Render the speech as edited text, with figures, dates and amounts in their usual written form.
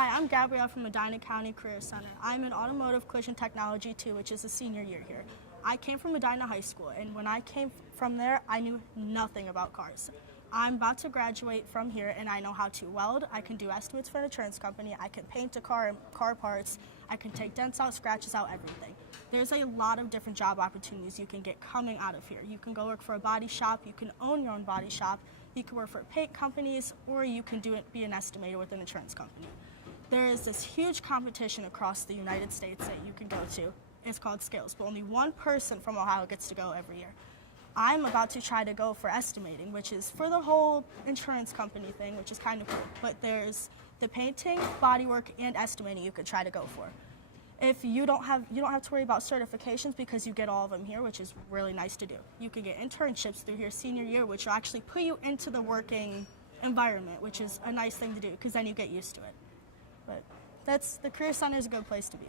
Hi, I'm Gabrielle from Medina County Career Center. I'm in Automotive Collision Technology 2, which is a senior year here. I came from Medina High School, and when I came from there, I knew nothing about cars. I'm about to graduate from here, and I know how to weld. I can do estimates for an insurance company. I can paint a car parts. I can take dents out, scratches out, everything. There's a lot of different job opportunities you can get coming out of here. You can go work for a body shop. You can own your own body shop. You can work for paint companies, or you can be an estimator with an insurance company. There is this huge competition across the United States that you can go to. It's called Skills, but only one person from Ohio gets to go every year. I'm about to try to go for estimating, which is for the whole insurance company thing, which is kind of cool. But there's the painting, bodywork, and estimating you could try to go for. If you don't have to worry about certifications because you get all of them here, which is really nice to do. You can get internships through your senior year, which will actually put you into the working environment, which is a nice thing to do because then you get used to it. But the Career Center is a good place to be.